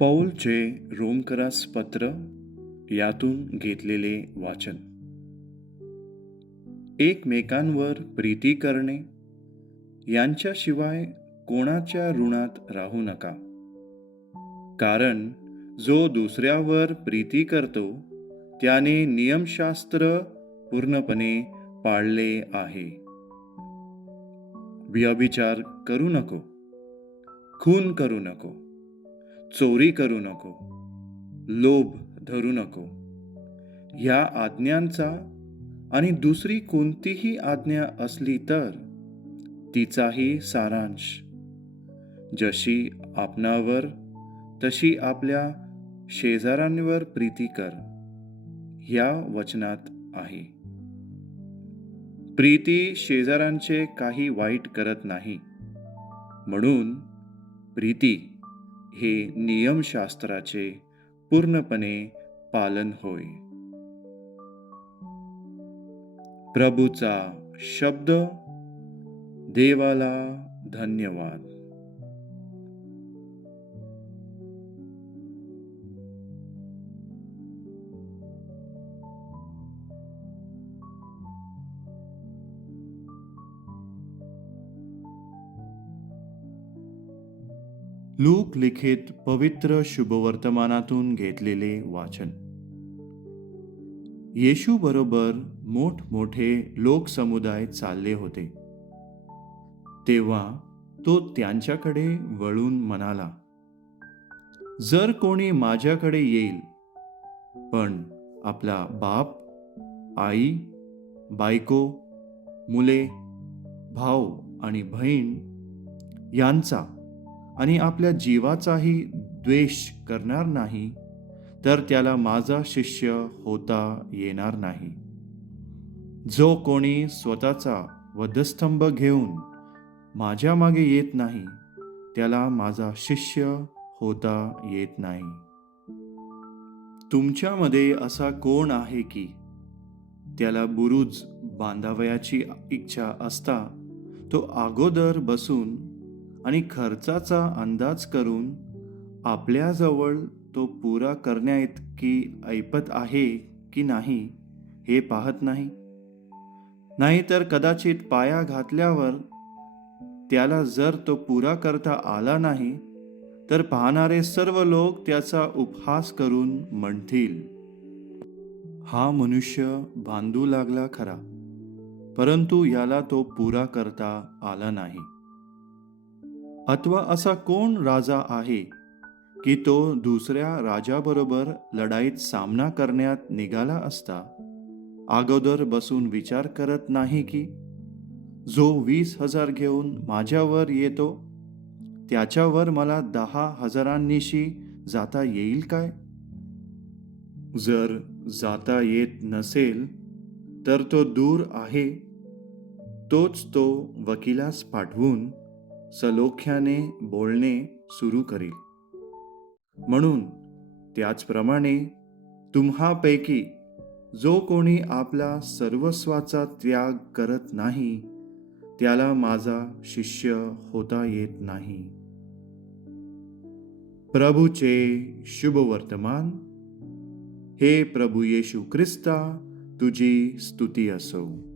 पौलचे रोमकरास पत्र यातून घेतलेले वाचन. एकमेकांवर प्रीती करणे यांच्याशिवाय कोणाच्या ऋणात राहू नका. कारण जो दुसऱ्यावर प्रीती करतो त्याने नियमशास्त्र पूर्णपणे पाळले आहे. व्यभिचार करू नको खून करू नको. चोरी करू नको लोभ धरू नको. ह्या आज्ञांचा आणि दुसरी कोणतीही आज्ञा असली तर तिचाही सारांश. जशी आपणावर तशी आपल्या शेजाऱ्यांवर प्रीती कर. ह्या वचनात आहे. प्रीती शेजाऱ्यांचे काही वाईट करत नाही. म्हणून प्रीती हे नियमशास्त्राचे पूर्णपणे पालन होय. प्रभूचा शब्द देवाला धन्यवाद. लूक लिखित पवित्र शुभवर्तमानातून घेतलेले वाचन. येशू बरोबर मोठमोठे लोकसमुदाय चालले होते. तेव्हा तो त्यांच्याकडे वळून म्हणाला जर कोणी माझ्याकडे येईल पण आपला बाप आई बायको मुले भाऊ आणि बहीण यांचा आणि आपल्या जीवाचाही द्वेष करणार नाही तर त्याला माझा शिष्य होता येणार नाही. जो कोणी स्वतःचा वधस्तंभ घेऊन माझ्या मागे येत नाही त्याला माझा शिष्य होता येत नाही. तुमच्यामध्ये असा कोण आहे की त्याला बुरुज बांधावयाची इच्छा असता तो अगोदर बसून आणि खर्चाचा अंदाज करून आपल्याजवळ तो पुरा करण्याइतकी ऐपत आहे की नाही हे पाहत नाही. नाहीतर कदाचित पाया घातल्यावर त्याला जर तो पुरा करता आला नाही तर पाहणारे सर्व लोक त्याचा उपहास करून म्हणतील हा मनुष्य बांधू लागला खरा परंतु याला तो पुरा करता आला नाही. अथवा असा कोण राजा आहे की तो दुसऱ्या राजाबरोबर लढाईत सामना करण्यात निघाला असता? अगोदर बसून विचार करत नाही की? जो वीस हजार घेऊन माझ्यावर येतो त्याच्यावर मला दहा हजारांनीशी जाता येईल काय? जर जाता येत नसेल तर तो दूर आहे. तोच तो वकिलास पाठवून सलोख्याने बोलणे सुरू करील. म्हणून त्याचप्रमाणे तुम्हापैकी जो कोणी आपला सर्वस्वाचा त्याग करत नाही त्याला माझा शिष्य होता येत नाही. प्रभूचे शुभवर्तमान हे प्रभू येशू ख्रिस्ता तुझी स्तुती असो.